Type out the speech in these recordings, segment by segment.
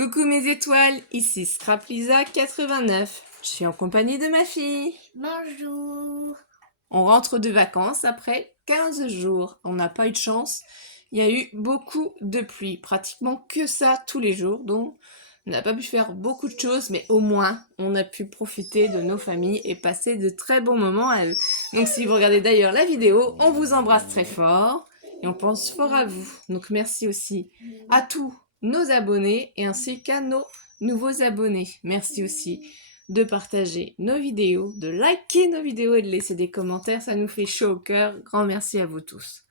Coucou mes étoiles, ici Scrap Lisa 89. Je suis en compagnie de ma fille. Bonjour. On rentre de vacances après 15 jours. On n'a pas eu de chance. Il y a eu beaucoup de pluie, pratiquement que ça tous les jours. Donc on n'a pas pu faire beaucoup de choses, mais au moins on a pu profiter de nos familles et passer de très bons moments à eux. Donc si vous regardez d'ailleurs la vidéo, on vous embrasse très fort et on pense fort à vous. Donc merci aussi à tous nos abonnés et ainsi qu'à nos nouveaux abonnés. Merci aussi de partager nos vidéos, de liker nos vidéos et de laisser des commentaires, ça nous fait chaud au cœur. Grand merci à vous tous.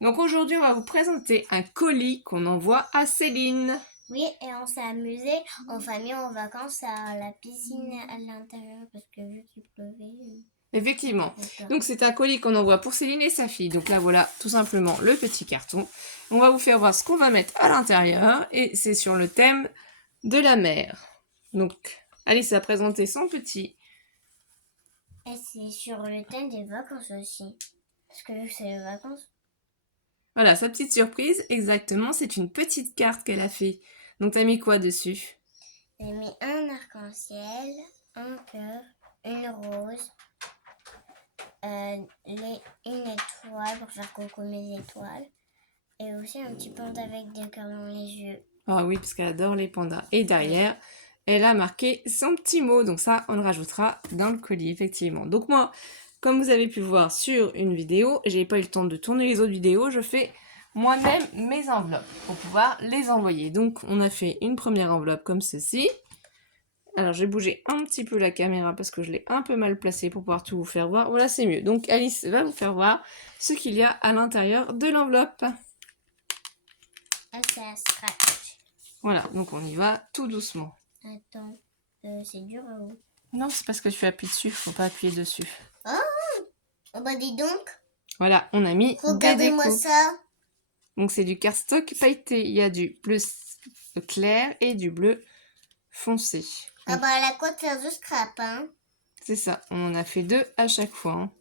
Donc aujourd'hui, on va vous présenter un colis qu'on envoie à Céline. Oui, et on s'est amusé en famille en vacances à la piscine à l'intérieur parce que vu qu'il pleuvait. Effectivement. Donc c'est un colis qu'on envoie pour Céline et sa fille. Donc là voilà tout simplement le petit carton. On va vous faire voir ce qu'on va mettre à l'intérieur et c'est sur le thème de la mer. Donc Alice a présenté son petit. Et c'est sur le thème des vacances aussi. Parce que vu que c'est les vacances. Voilà, sa petite surprise, exactement, c'est une petite carte qu'elle a fait. Donc t'as mis quoi dessus? J'ai mis un arc-en-ciel, un cœur, une rose, une étoile pour faire coucou mes étoiles. Et aussi un petit panda avec des cœurs dans les yeux. Ah oui, parce qu'elle adore les pandas. Et derrière, elle a marqué son petit mot. Donc ça, on le rajoutera dans le colis, effectivement. Donc moi, comme vous avez pu voir sur une vidéo, j'ai pas eu le temps de tourner les autres vidéos, je fais moi-même mes enveloppes pour pouvoir les envoyer. Donc on a fait une première enveloppe comme ceci. Alors j'ai bougé un petit peu la caméra parce que je l'ai un peu mal placée pour pouvoir tout vous faire voir. Voilà, c'est mieux. Donc Alice va vous faire voir ce qu'il y a à l'intérieur de l'enveloppe. Ah, c'est un scratch. Voilà, donc on y va tout doucement. Attends, c'est dur à vous. Non, c'est parce que tu appuies dessus, faut pas appuyer dessus. Oh bah dis donc. Voilà, on a mis Regardez-moi des décos. ça. Donc c'est du cardstock pailleté. Il y a du bleu clair et du bleu foncé. Ah bah la côte faire du scrap, hein. C'est ça, on en a fait 2 à chaque fois. Hein.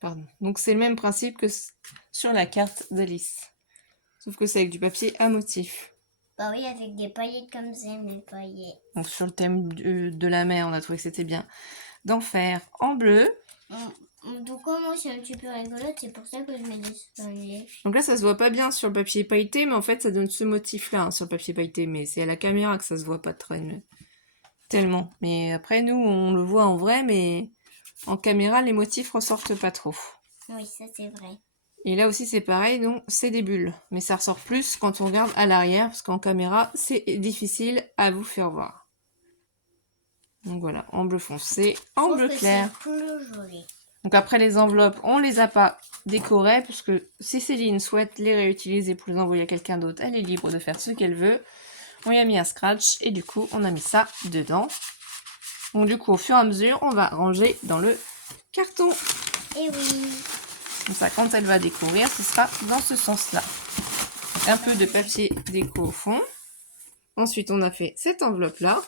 Pardon. Donc c'est le même principe que sur la carte d'Alice. Sauf que c'est avec du papier à motif. Bah oui, avec des paillettes comme ça, mes paillettes. Donc sur le thème de la mer, on a trouvé que c'était bien d'en faire en bleu. Donc moi c'est un petit peu rigolote, c'est pour ça que je mets des smiley. Donc là ça se voit pas bien sur le papier pailleté, mais en fait ça donne ce motif là sur le papier pailleté, mais c'est à la caméra que ça se voit pas tellement. Mais après nous on le voit en vrai, mais en caméra les motifs ressortent pas trop. Oui, ça c'est vrai. Et là aussi c'est pareil, donc c'est des bulles, mais ça ressort plus quand on regarde à l'arrière, parce qu'en caméra c'est difficile à vous faire voir. Donc voilà, en bleu foncé, en bleu clair. C'est plus joli. Donc après les enveloppes, on les a pas décorées, parce que si Céline souhaite les réutiliser pour les envoyer à quelqu'un d'autre, elle est libre de faire ce qu'elle veut. On y a mis un scratch, et du coup on a mis ça dedans. Donc du coup au fur et à mesure, on va ranger dans le carton. Et oui. Comme ça, quand elle va découvrir, ce sera dans ce sens-là. Un peu de papier déco au fond. Ensuite, on a fait cette enveloppe-là.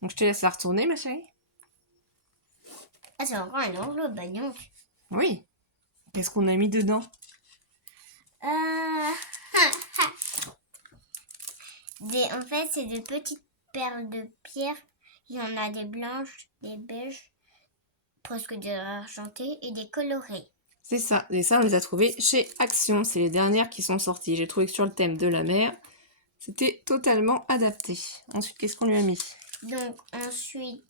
Donc, je te laisse la retourner, ma chérie. Ah, c'est encore une enveloppe, bah donc. Oui. Qu'est-ce qu'on a mis dedans? En fait, c'est des petites perles de pierre. Il y en a des blanches, des beiges, presque des argentées et des colorées. C'est ça. Et ça, on les a trouvés chez Action. C'est les dernières qui sont sorties. J'ai trouvé que sur le thème de la mer, c'était totalement adapté. Ensuite, qu'est-ce qu'on lui a mis? Donc, ensuite,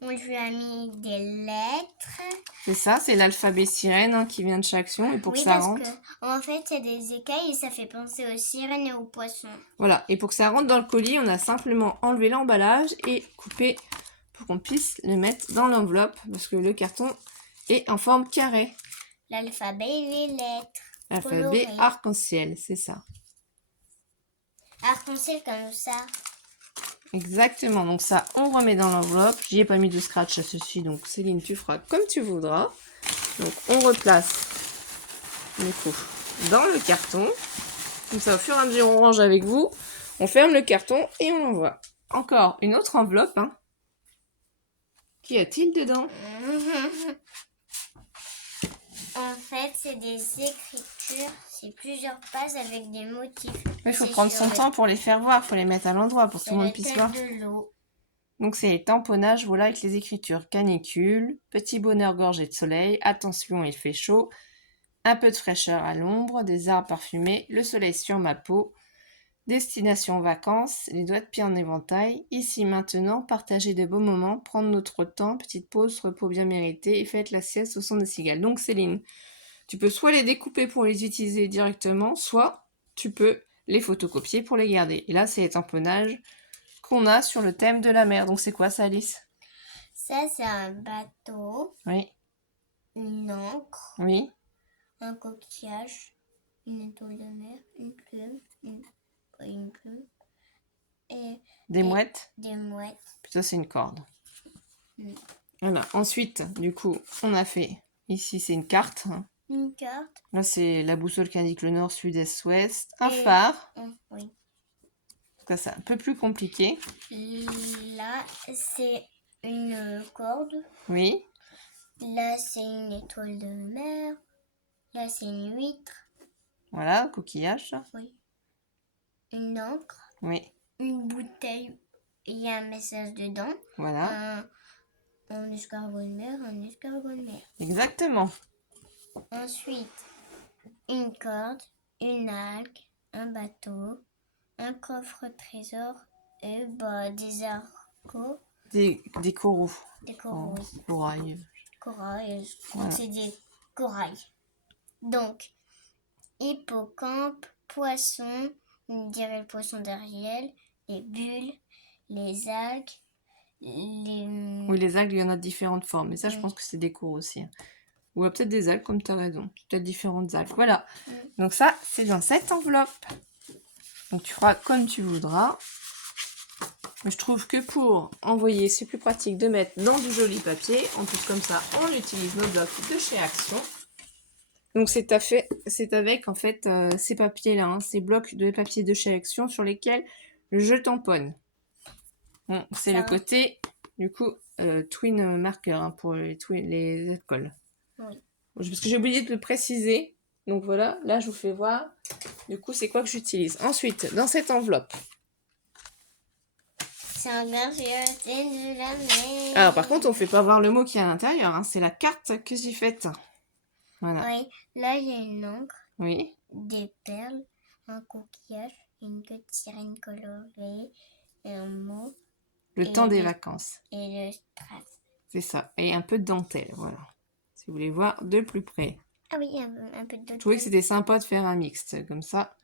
on lui a mis des lettres. C'est ça, c'est l'alphabet sirène hein, qui vient de chez Action. Et pour que Oui, ça parce rentre... que, en fait, c'est des écailles et ça fait penser aux sirènes et aux poissons. Voilà. Et pour que ça rentre dans le colis, on a simplement enlevé l'emballage et coupé pour qu'on puisse le mettre dans l'enveloppe. Parce que le carton est en forme carrée. L'alphabet et les lettres. L'alphabet arc-en-ciel, c'est ça. Arc-en-ciel comme ça. Exactement, donc ça, on remet dans l'enveloppe. J'y ai pas mis de scratch à ceci, donc Céline, tu feras comme tu voudras. Donc on replace du coup dans le carton. Comme ça, au fur et à mesure, on range avec vous. On ferme le carton et on l'envoie. Encore une autre enveloppe. Hein. Qu'y a-t-il dedans? En fait, c'est des écritures. couverture, c'est plusieurs pages avec des motifs. Il faut prendre son temps pour les faire voir, il faut les mettre à l'endroit pour que tout le monde puisse voir. de l'eau. Donc c'est les tamponnages, voilà, avec les écritures canicule, petit bonheur gorgé de soleil, attention il fait chaud, un peu de fraîcheur à l'ombre, des arbres parfumés, le soleil sur ma peau, destination vacances, les doigts de pied en éventail, ici maintenant, partager de beaux moments, prendre notre temps, petite pause, repos bien mérité et faites la sieste au son des cigales. Donc Céline, tu peux soit les découper pour les utiliser directement, soit tu peux les photocopier pour les garder. Et là c'est les tamponnages qu'on a sur le thème de la mer. Donc c'est quoi ça, Alice? Ça, c'est un bateau, Oui, une encre, oui, un coquillage, une étoile de mer, une plume, et des mouettes. des mouettes. Puis ça c'est une corde. Mm. Voilà. Ensuite, du coup, on a fait, ici c'est une carte. Une carte. Là c'est la boussole qui indique le nord, sud, est, ouest. Un Et- phare. Oui. Ça c'est un peu plus compliqué. Là, c'est une corde. Oui, Là, c'est une étoile de mer. Là, c'est une huître. voilà, coquillage. Oui. Une encre. Oui, Une bouteille. Il y a un message dedans. voilà, Un escargot de mer, un escargot de mer. exactement. Ensuite, une corde, une algue, un bateau, un coffre-trésor et des argots, Des coraux. des coraux. Corail. Corail, je crois Voilà. que c'est des corails. Donc, hippocampe, poisson, on dirait le poisson d'Ariel, les bulles, les algues, Oui, les algues, il y en a de différentes formes. Mais ça, je pense que c'est des coraux aussi. Hein. Ou peut-être des algues, comme tu as raison. Peut-être différentes algues. Voilà. Donc ça, c'est dans cette enveloppe. Donc tu feras comme tu voudras. Mais je trouve que pour envoyer, c'est plus pratique de mettre dans du joli papier. En plus, comme ça, on utilise nos blocs de chez Action. Donc c'est avec en fait ces papiers-là, hein, ces blocs de papier de chez Action sur lesquels je tamponne. Bon, c'est le côté, du coup, twin marker hein, pour les alcools. Oui. Parce que j'ai oublié de le préciser. Donc voilà, là je vous fais voir. Du coup, c'est quoi que j'utilise. Ensuite, dans cette enveloppe. C'est un gorgé de la mer. Alors par contre, on ne fait pas voir le mot qui est à l'intérieur. Hein, c'est la carte que j'ai faite. Voilà. Oui, là il y a une encre, Oui. des perles, un coquillage, une petite sirène colorée, et un mot. Le temps des vacances. Et le strass. C'est ça. Et un peu de dentelle, voilà. Si vous voulez voir de plus près. Ah oui, un peu de dentelle. Je trouvais que c'était sympa de faire un mixte comme ça.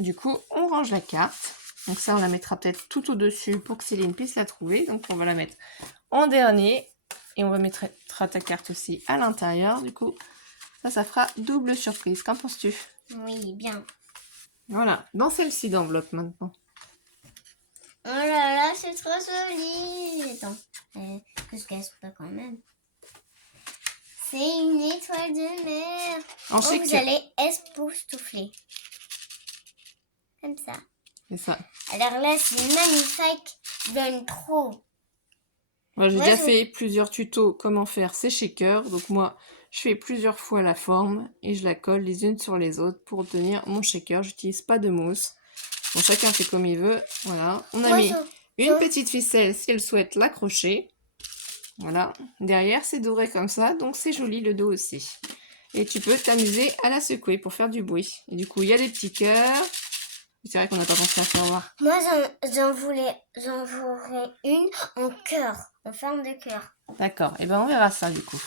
Du coup, on range la carte. Donc ça, on la mettra peut-être tout au-dessus pour que Céline puisse la trouver. Donc on va la mettre en dernier. Et on remettra ta carte aussi à l'intérieur. Du coup, ça fera double surprise. Qu'en penses-tu? Oui, bien. Voilà, dans celle-ci d'enveloppe maintenant. Oh là là, c'est trop joli. Attends, que je casse pas quand même. C'est une étoile de mer. En Vous shaker. allez époustoufler. Comme ça. C'est ça. Alors là, c'est magnifique. J'aime trop. Moi, j'ai Ouais, déjà fait plusieurs tutos comment faire ces shakers. Donc moi, je fais plusieurs fois la forme et je la colle les unes sur les autres pour obtenir mon shaker. J'utilise pas de mousse. Bon, chacun fait comme il veut. Voilà. On a mis une petite ficelle si elle souhaite l'accrocher. Voilà. Derrière, c'est doré comme ça. Donc c'est joli le dos aussi. Et tu peux t'amuser à la secouer pour faire du bruit. Et du coup, il y a des petits cœurs. C'est vrai qu'on n'a pas pensé à faire voir. Moi, j'en voudrais une en cœur, en forme de cœur. D'accord. Et ben on verra ça du coup.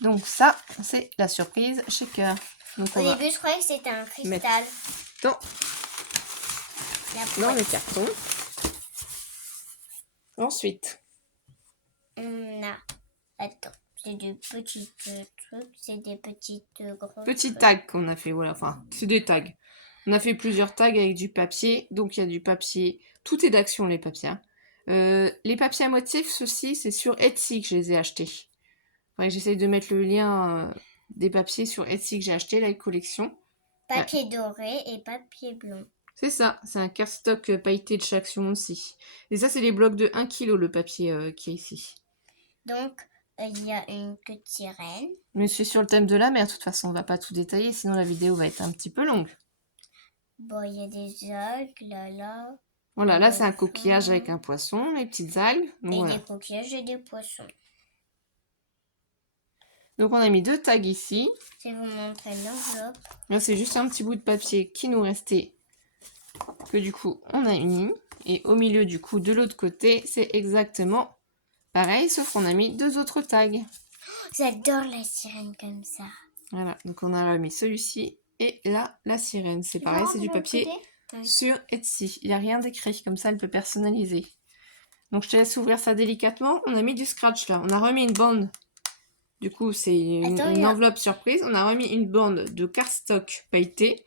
Donc ça, c'est la surprise shaker. Donc Au début, je croyais que c'était un cristal. Dans le carton. Ensuite. On a... Attends, c'est des petits trucs, c'est des petites grosses... Petits tags qu'on a fait, voilà. Enfin, c'est des tags. On a fait plusieurs tags avec du papier. Donc il y a du papier. Tout est d'Action les papiers. Hein. Les papiers à motifs, ceux-ci, c'est sur Etsy que je les ai achetés. J'essaye de mettre le lien des papiers sur Etsy que j'ai acheté, la collection. Papier doré et papier blanc. C'est ça, c'est un cardstock pailleté de chez Action aussi. Et ça, c'est les blocs de 1 kg le papier qui est ici. Donc, il y a une queue de sirène. Mais c'est sur le thème de la mer, de toute façon, on va pas tout détailler, sinon la vidéo va être un petit peu longue. Bon, il y a des algues, là. Voilà, là c'est un Enfin. coquillage avec un poisson, les petites algues. Donc, Et voilà. des coquillages et des poissons. Donc on a mis 2 tags ici. Je vais vous montrer l'enveloppe. Là c'est juste un petit bout de papier qui nous restait, que du coup on a mis. Et au milieu du coup de l'autre côté, c'est exactement pareil, sauf qu'on a mis 2 autres tags. J'adore la sirène comme ça. Voilà, donc on a mis celui-ci et là la sirène. C'est pareil, c'est du papier sur Etsy. Il n'y a rien d'écrit, comme ça elle peut personnaliser. Donc je te laisse ouvrir ça délicatement. On a mis du scratch là, on a remis une bande. Du coup, c'est une enveloppe surprise. On a remis une bande de cardstock pailleté.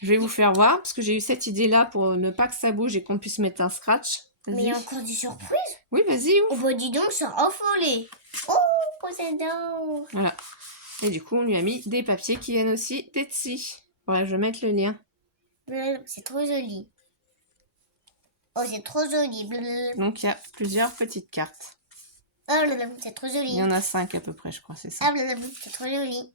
Je vais vous faire voir, parce que j'ai eu cette idée-là pour ne pas que ça bouge et qu'on puisse mettre un scratch. Mais il y a encore des surprises. Oui, vas-y. Oh bah dis donc, c'est affolé. Oh, j'adore. Voilà. Et du coup, on lui a mis des papiers qui viennent aussi d'Etsy. Voilà, je vais mettre le lien. C'est trop joli. Oh, c'est trop joli. Donc, il y a plusieurs petites cartes. Oh, c'est trop joli. Il y en a 5 à peu près, je crois, c'est ça. C'est trop joli.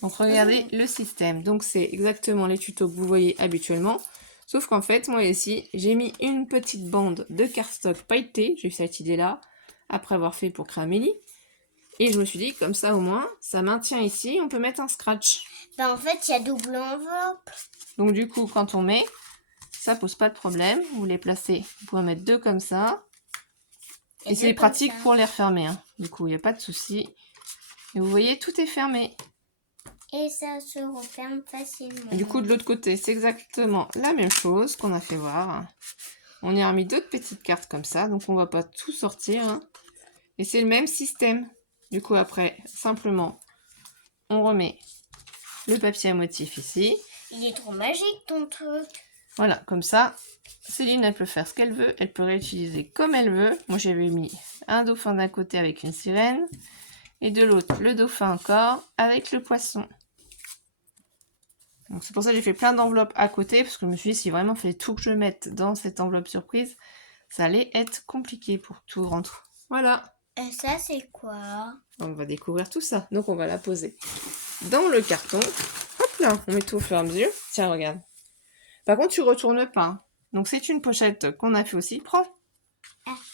Donc regardez le système. Donc c'est exactement les tutos que vous voyez habituellement. Sauf qu'en fait, moi ici, j'ai mis une petite bande de cardstock pailleté. J'ai eu cette idée-là, après avoir fait pour Cramélie. Et je me suis dit, comme ça au moins, ça maintient ici, on peut mettre un scratch. Bah en fait, il y a double enveloppe. Donc du coup, quand on met, ça pose pas de problème. Vous les placez, vous pouvez en mettre 2 comme ça. Et c'est pratique pour les refermer. Hein. Du coup, il n'y a pas de souci. Et vous voyez, tout est fermé. Et ça se referme facilement. Du coup, de l'autre côté, c'est exactement la même chose qu'on a fait voir. On y a remis d'autres petites cartes comme ça, donc on va pas tout sortir. Hein. Et c'est le même système. Du coup, après, simplement, on remet le papier à motif ici. Il est trop magique, ton truc. Voilà, comme ça, Céline, elle peut faire ce qu'elle veut. Elle peut réutiliser comme elle veut. Moi, j'avais mis un dauphin d'un côté avec une sirène. Et de l'autre, le dauphin encore avec le poisson. Donc c'est pour ça que j'ai fait plein d'enveloppes à côté, parce que je me suis dit, si vraiment il fallait tout que je mette dans cette enveloppe surprise, ça allait être compliqué pour tout rentrer. Voilà. Et ça, c'est quoi? On va découvrir tout ça. Donc on va la poser dans le carton. Hop là, on met tout au fur et à mesure. Tiens, regarde. Par contre, tu retournes pas. Donc c'est une pochette qu'on a fait aussi. Prends.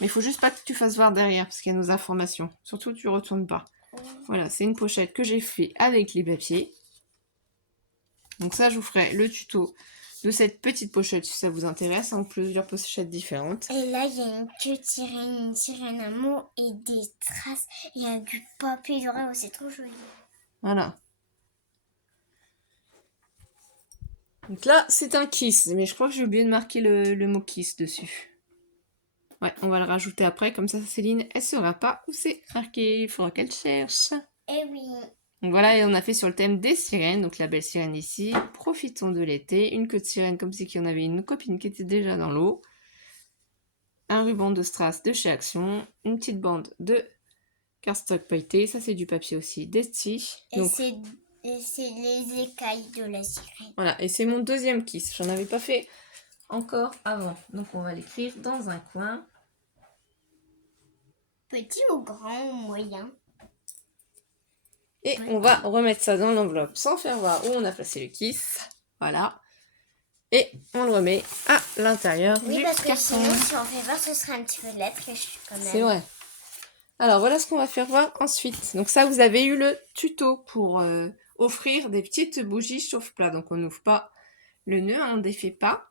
Mais il faut juste pas que tu fasses voir derrière, parce qu'il y a nos informations. Surtout, tu retournes pas. Voilà, c'est une pochette que j'ai fait avec les papiers. Donc ça, je vous ferai le tuto de cette petite pochette si ça vous intéresse, en plusieurs pochettes différentes. Et là, il y a une queue de sirène, une sirène à mots et des traces. Il y a du papier doré, c'est trop joli. Voilà. Donc là, c'est un kiss, mais je crois que j'ai oublié de marquer le mot kiss dessus. Ouais, on va le rajouter après, comme ça Céline, elle saura pas où c'est marqué, il faudra qu'elle cherche. Eh oui. Donc voilà, et on a fait sur le thème des sirènes, donc la belle sirène ici, profitons de l'été, une queue de sirène comme si on avait une copine qui était déjà dans l'eau, un ruban de strass de chez Action, une petite bande de cardstock pailleté, ça c'est du papier aussi d'Etsy. Et c'est les écailles de la sirène. Voilà, et c'est mon deuxième kiss, j'en avais pas fait encore avant, donc on va l'écrire dans un coin. Petit ou grand ou moyen? Et on va remettre ça dans l'enveloppe sans faire voir où on a placé le kiss. Voilà. Et on le remet à l'intérieur du carton. Oui, parce que sinon, si on fait voir, ce serait un petit peu de la triche quand même. C'est vrai. Alors, voilà ce qu'on va faire voir ensuite. Donc ça, vous avez eu le tuto pour offrir des petites bougies chauffe-plat. Donc, on n'ouvre pas le nœud, on ne défait pas.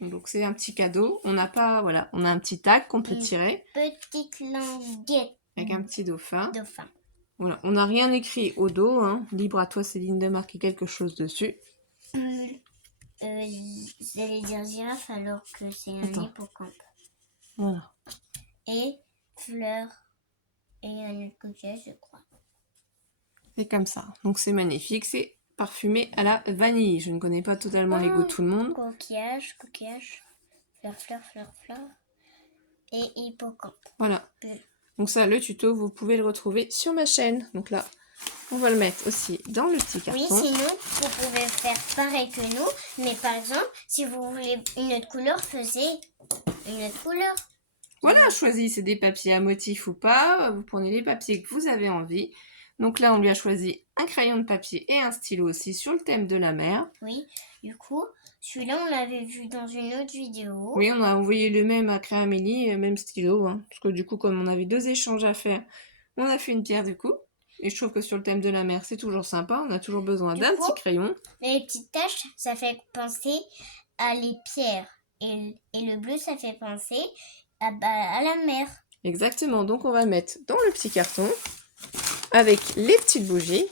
Donc, c'est un petit cadeau. On n'a pas, voilà, on a un petit tag qu'on peut tirer. Petite languette. Avec un petit dauphin. Dauphin. Voilà, on n'a rien écrit au dos. Hein. Libre à toi, Céline, de marquer quelque chose dessus. J'allais dire girafe alors que c'est un hippocampe. Voilà. Et fleurs et un autre coquillage, je crois. C'est comme ça. Donc c'est magnifique. C'est parfumé à la vanille. Je ne connais pas totalement les goûts de tout le monde. Coquillage, fleur. Et hippocampe. Voilà. Donc ça, le tuto, vous pouvez le retrouver sur ma chaîne. Donc là, on va le mettre aussi dans le petit carton. Oui, sinon, vous pouvez faire pareil que nous. Mais par exemple, si vous voulez une autre couleur, faisez une autre couleur. Voilà, choisissez des papiers à motif ou pas. Vous prenez les papiers que vous avez envie. Donc là, on lui a choisi un crayon de papier et un stylo aussi sur le thème de la mer. Oui, du coup, celui-là, on l'avait vu dans une autre vidéo. Oui, on a envoyé le même à Créamélie, même stylo. Hein, parce que du coup, comme on avait 2 échanges à faire, on a fait une pierre du coup. Et je trouve que sur le thème de la mer, c'est toujours sympa. On a toujours besoin Du d'un coup, petit crayon. Les petites taches, ça fait penser à les pierres. Et le bleu, ça fait penser à la mer. Exactement, donc on va le mettre dans le petit carton avec les petites bougies.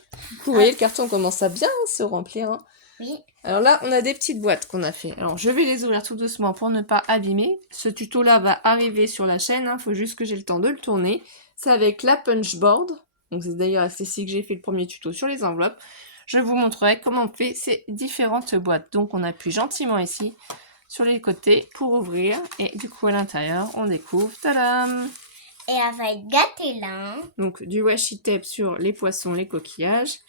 Vous voyez, le carton commence à bien se remplir. Hein. Oui. Alors là, on a des petites boîtes qu'on a fait. Alors, je vais les ouvrir tout doucement pour ne pas abîmer. Ce tuto-là va arriver sur la chaîne. Il faut juste que j'ai le temps de le tourner. C'est avec la punchboard. Donc, c'est d'ailleurs avec celle-ci que j'ai fait le premier tuto sur les enveloppes. Je vous montrerai comment on fait ces différentes boîtes. Donc, on appuie gentiment ici sur les côtés pour ouvrir. Et du coup, à l'intérieur, on découvre. Tadam! Et elle va être gâtée là. Hein. Donc, du washi tape sur les poissons, les coquillages.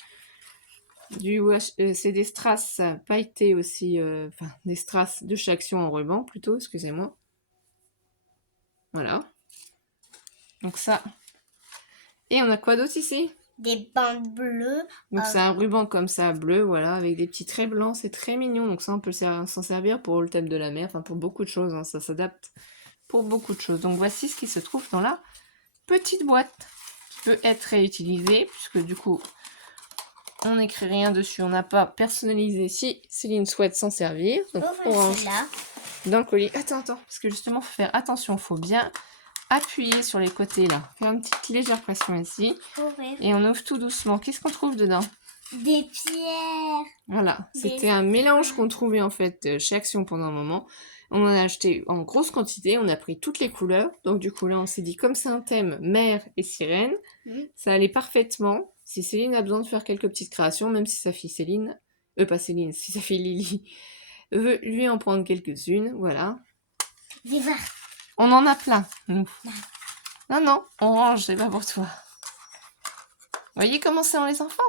C'est des strass pailletés aussi, enfin des strass de chez Action en ruban plutôt, excusez-moi. Voilà. Donc ça. Et on a quoi d'autre ici? Des bandes bleues. Donc c'est un ruban comme ça, bleu, voilà, avec des petits traits blancs, c'est très mignon. Donc ça, on peut s'en servir pour le thème de la mer, enfin pour beaucoup de choses, hein, ça s'adapte pour beaucoup de choses. Donc voici ce qui se trouve dans la petite boîte, qui peut être réutilisée, puisque du coup, on n'écrit rien dessus, on n'a pas personnalisé si Céline souhaite s'en servir. Donc on range dans le colis. Attends, parce que justement, il faut faire attention, il faut bien appuyer sur les côtés là. Faire une petite légère pression ici. Et on ouvre tout doucement. Qu'est-ce qu'on trouve dedans? Des pierres. Voilà, c'était un mélange qu'on trouvait en fait chez Action pendant un moment. On en a acheté en grosse quantité, on a pris toutes les couleurs. Donc du coup là, on s'est dit, comme c'est un thème mer et sirène, ça allait parfaitement. Si Céline a besoin de faire quelques petites créations, même si sa fille Céline, pas Céline, si sa fille Lily veut lui en prendre quelques-unes, voilà. Viva. On en a plein, nous. Non, on range, c'est pas pour toi. Vous voyez comment c'est les enfants?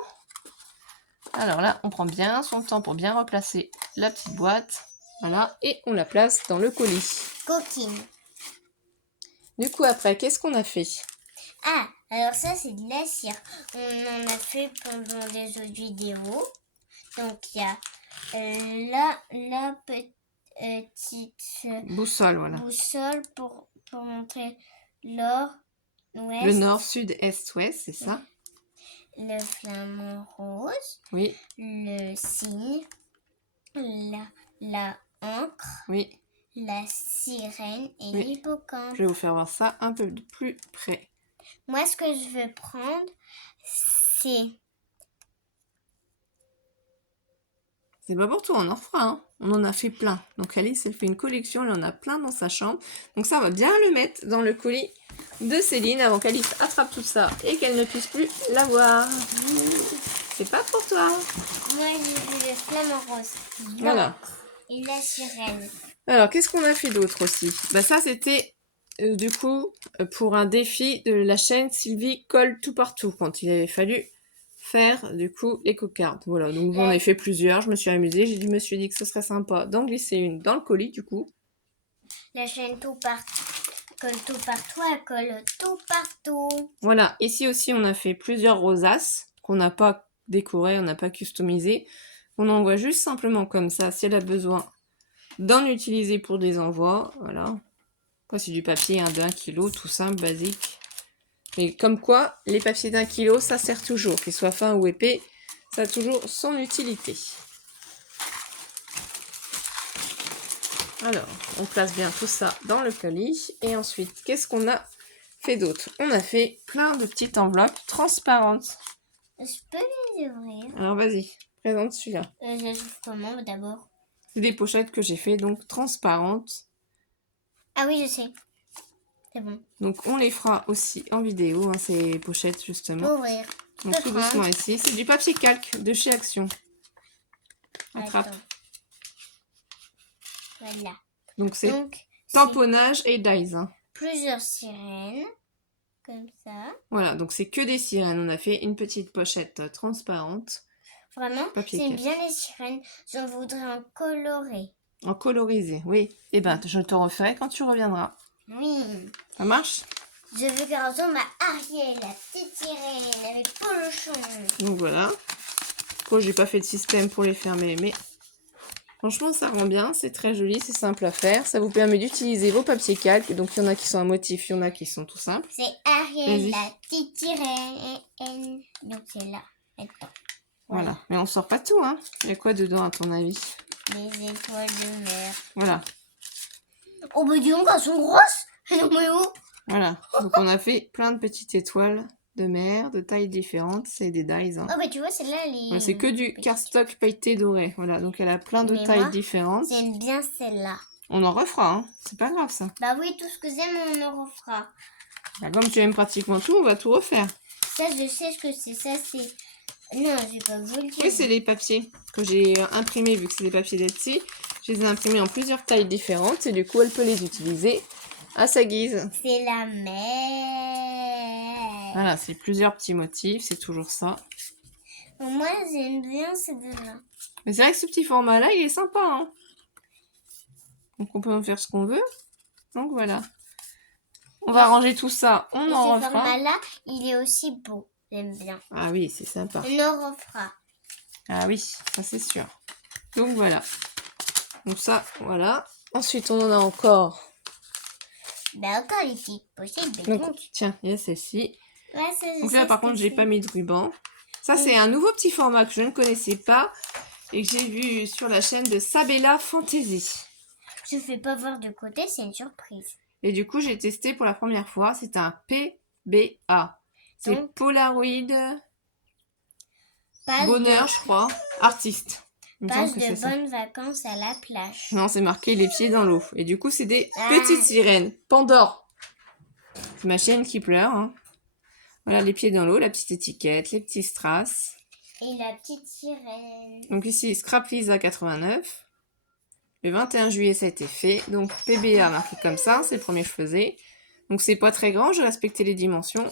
Alors là, on prend bien son temps pour bien replacer la petite boîte. Voilà, et on la place dans le colis. Coquine. Du coup, après, qu'est-ce qu'on a fait? Ah, alors ça, c'est de la cire. On en a fait pendant des autres vidéos. Donc, il y a la petite boussole, voilà. Boussole pour montrer nord, ouest. Le nord, sud, est, ouest, c'est ça? Le flamant rose. Oui. Le cygne. La encre. Oui. La sirène et oui. l'hippocampe. Je vais vous faire voir ça un peu plus près. Moi, ce que je veux prendre, c'est... C'est pas pour toi, on en fera, hein. On en a fait plein. Donc Alice, elle fait une collection, elle en a plein dans sa chambre. Donc ça, on va bien le mettre dans le colis de Céline avant qu'Alice attrape tout ça et qu'elle ne puisse plus l'avoir. C'est pas pour toi. Moi, j'ai vu le flamant rose. Voilà. Et la sirène. Alors, qu'est-ce qu'on a fait d'autre aussi? Bah ça, c'était du coup pour un défi de la chaîne Sylvie colle tout partout quand il avait fallu faire du coup les cocardes. Voilà, donc j'en ai fait plusieurs, je me suis amusée, je me suis dit que ce serait sympa d'en glisser une dans le colis du coup. La chaîne tout partout, colle tout partout, elle colle tout partout. Voilà, ici aussi on a fait plusieurs rosaces qu'on n'a pas décorées, on n'a pas customisées. On envoie juste simplement comme ça si elle a besoin d'en utiliser pour des envois. Voilà. C'est du papier de 1 kg, tout simple, basique. Mais comme quoi, les papiers d'1 kg, ça sert toujours. Qu'ils soient fins ou épais, ça a toujours son utilité. Alors, on place bien tout ça dans le colis. Et ensuite, qu'est-ce qu'on a fait d'autre? On a fait plein de petites enveloppes transparentes. Je peux les ouvrir? Alors, vas-y, présente celui-là. Je les ouvre comment d'abord? C'est des pochettes que j'ai fait, donc transparentes. Ah oui, je sais. C'est bon. Donc, on les fera aussi en vidéo, hein, ces pochettes, justement. Ouvrir. Donc, tout doucement ici. C'est du papier calque de chez Action. Attrape. Attends. Voilà. Donc, c'est tamponnage et dies. Hein. Plusieurs sirènes. Comme ça. Voilà, donc c'est que des sirènes. On a fait une petite pochette transparente. Vraiment, c'est bien les sirènes. Je voudrais en colorer. En colorisé, oui. Eh ben, je te referai quand tu reviendras. Oui. Ça marche? Je veux qu'elle ressemble à Ariel, la petite sirène avec Polochon. Donc voilà. Bon, j'ai pas fait de système pour les fermer, mais franchement, ça rend bien. C'est très joli, c'est simple à faire. Ça vous permet d'utiliser vos papiers calques. Donc, il y en a qui sont à motif, il y en a qui sont tout simples. C'est Ariel, Vas-y. la petite sirène. Donc c'est là, maintenant. Voilà. Mais on sort pas tout, hein. Il y a quoi dedans, à ton avis? Les étoiles de mer. Voilà. Oh bah dis donc, elles sont grosses. Non mais oh. Voilà. Donc, on a fait plein de petites étoiles de mer, de tailles différentes. C'est des dies, hein. Oh bah tu vois, celle-là, elle est... Ouais, c'est que du cardstock pailleté doré. Voilà. Donc, elle a plein de Mais tailles moi, différentes. J'aime bien celle-là. On en refera, hein. C'est pas grave, ça. Bah oui, tout ce que j'aime, on en refera. Bah, comme tu aimes pratiquement tout, on va tout refaire. Ça, je sais ce que c'est. Ça, c'est... Non, je vais pas vous le dire. Oui, c'est les papiers que j'ai imprimés, vu que c'est des papiers d'Etsy. Je les ai imprimés en plusieurs tailles différentes et du coup, elle peut les utiliser à sa guise. C'est la mer. Voilà, c'est plusieurs petits motifs, c'est toujours ça. Moi, j'aime bien ces deux-là. Mais c'est vrai que ce petit format-là, il est sympa, hein. Donc, on peut en faire ce qu'on veut. Donc, voilà. On va ranger tout ça, on Et en ce refera. format-là, il est aussi beau. J'aime bien. Ah oui, c'est sympa. On en refera. Ah oui, ça c'est sûr. Donc, voilà. Donc ça, voilà. Ensuite, on en a encore. Bah encore les petites pochettes. Donc, tiens, il y a celle-ci. Ouais, ça, je Donc sais là, ce par que contre, j'ai c'est. pas mis de ruban. Ça, c'est un nouveau petit format que je ne connaissais pas et que j'ai vu sur la chaîne de Sabella Fantasy. Je fais pas voir de côté, c'est une surprise. Et du coup, j'ai testé pour la première fois. C'est un PBA. C'est Donc, Polaroid Passe Bonheur, de, je crois. Artiste. Il me semble passe que de c'est ça. bonnes vacances à la plage. Non, c'est marqué les pieds dans l'eau. Et du coup, c'est des Ah. petites sirènes. Pandore. C'est ma chienne qui pleure, hein. Voilà, les pieds dans l'eau, la petite étiquette, les petits strass. Et la petite sirène. Donc ici, Scrap Lisa 89. Le 21 juillet, ça a été fait. Donc PBA marqué comme ça, c'est le premier que je faisais. Donc c'est pas très grand, j'ai respecté les dimensions.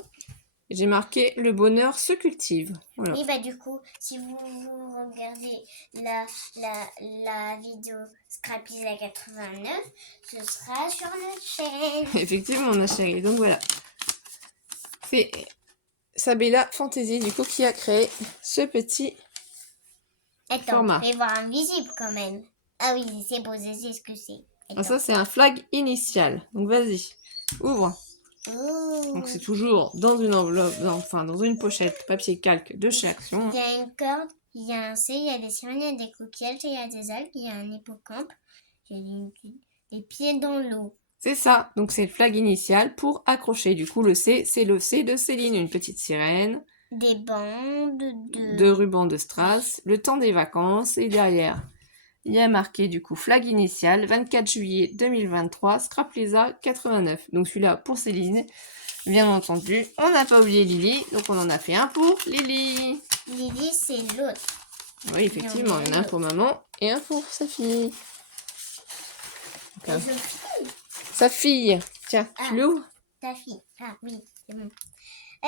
J'ai marqué le bonheur se cultive. Voilà. Oui, bah du coup, si vous regardez la vidéo Scrappy à 89, ce sera sur notre chaîne. Effectivement, on a chéri. Donc voilà. C'est Sabella Fantasy, du coup, qui a créé ce petit Attends, format. fais voir invisible quand même. Ah oui, c'est beau, je sais ce que c'est. Ah, ça, c'est un flag initial. Donc vas-y, ouvre. Ouh. Donc c'est toujours dans une enveloppe, enfin dans une pochette papier calque de chez Action. Il y a une corde, il y a un C, il y a des sirènes, il y a des coquillages, il y a des algues, il y a un hippocampe, il y a des pieds dans l'eau. C'est ça, donc c'est le flag initial pour accrocher. Du coup, le C, c'est le C de Céline, une petite sirène. Des bandes De ruban de strass, le temps des vacances, et derrière, il y a marqué du coup flag initial, 24 juillet 2023, Scrap Lisa 89. Donc celui-là pour Céline, bien entendu. On n'a pas oublié Lily, donc on en a fait un pour Lily. Lily, c'est l'autre. Oui, effectivement, il y en a un pour maman et un pour sa fille. Donc, sa fille, tiens, Ah. tu l'ouvres? Ta fille. Ah oui, c'est bon.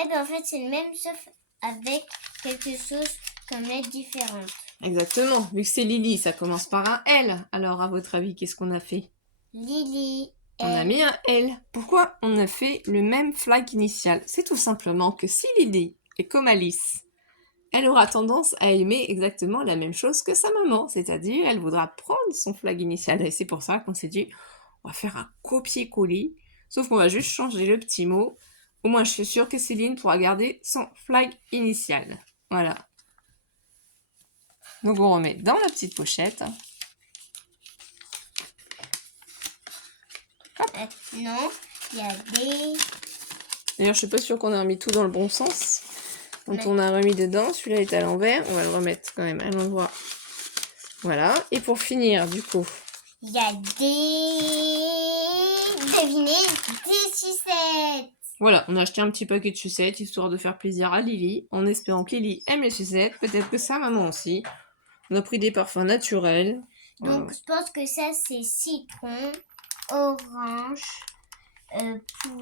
Eh bien, en fait, c'est le même, sauf avec quelque chose comme lettre différente. Exactement, vu que c'est Lily, ça commence par un L. Alors, à votre avis, qu'est-ce qu'on a fait? Lily. On a mis un L. Pourquoi on a fait le même flag initial? C'est tout simplement que si Lily est comme Alice, elle aura tendance à aimer exactement la même chose que sa maman. C'est-à-dire, elle voudra prendre son flag initial. Et c'est pour ça qu'on s'est dit, on va faire un copier-coller. Sauf qu'on va juste changer le petit mot. Au moins, je suis sûre que Céline pourra garder son flag initial. Voilà. Donc, on remet dans la petite pochette. Non, il y a des... D'ailleurs, je suis pas sûre qu'on a remis tout dans le bon sens. Quand Mais- on a remis dedans, celui-là est à l'envers. On va le remettre quand même à l'endroit. Voilà. Et pour finir, du coup, Il y a des... Devinez, des sucettes. voilà, on a acheté un petit paquet de sucettes, histoire de faire plaisir à Lily, en espérant que Lily aime les sucettes. Peut-être que sa maman aussi. On a pris des parfums naturels. Donc, je pense que ça, c'est citron, orange,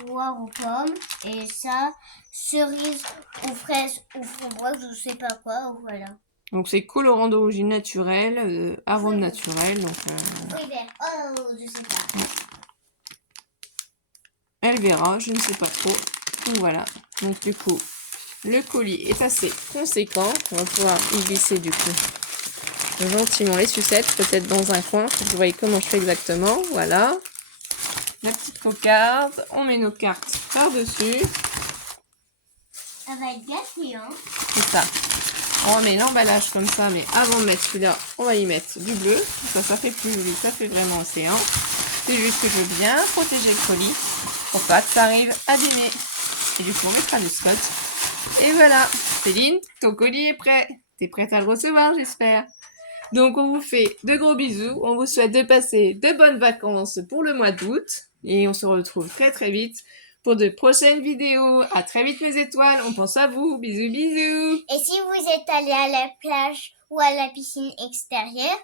poire aux pommes. Et ça, cerise ou fraise ou framboise, je sais pas quoi. Voilà. Donc c'est colorant d'origine naturelle, arôme naturel. Donc, Oui, ben, oh, je sais pas. Elle verra, je ne sais pas trop. Donc voilà. Donc du coup, le colis est assez conséquent. On va pouvoir y glisser du coup gentiment les sucettes, peut-être dans un coin, pour que vous voyez comment je fais exactement. Voilà. La petite cocarde. On met nos cartes par-dessus. Ça va être gâté, hein. C'est ça. On met l'emballage comme ça, mais avant de mettre celui-là, on va y mettre du bleu. Ça fait plus joli, ça fait vraiment océan. C'est juste que je veux bien protéger le colis pour pas que ça arrive abîmé. Et du coup, on mettra du scotch. Et voilà, Céline, ton colis est prêt. T'es prête à le recevoir, j'espère. Donc, on vous fait de gros bisous. On vous souhaite de passer de bonnes vacances pour le mois d'août. Et on se retrouve très très vite pour de prochaines vidéos. À très vite, mes étoiles. On pense à vous. Bisous, bisous. Et si vous êtes allé à la plage ou à la piscine extérieure,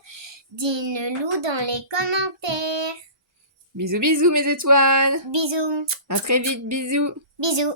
dites-le-nous dans les commentaires. Bisous, bisous, mes étoiles. Bisous. À très vite, bisous. Bisous.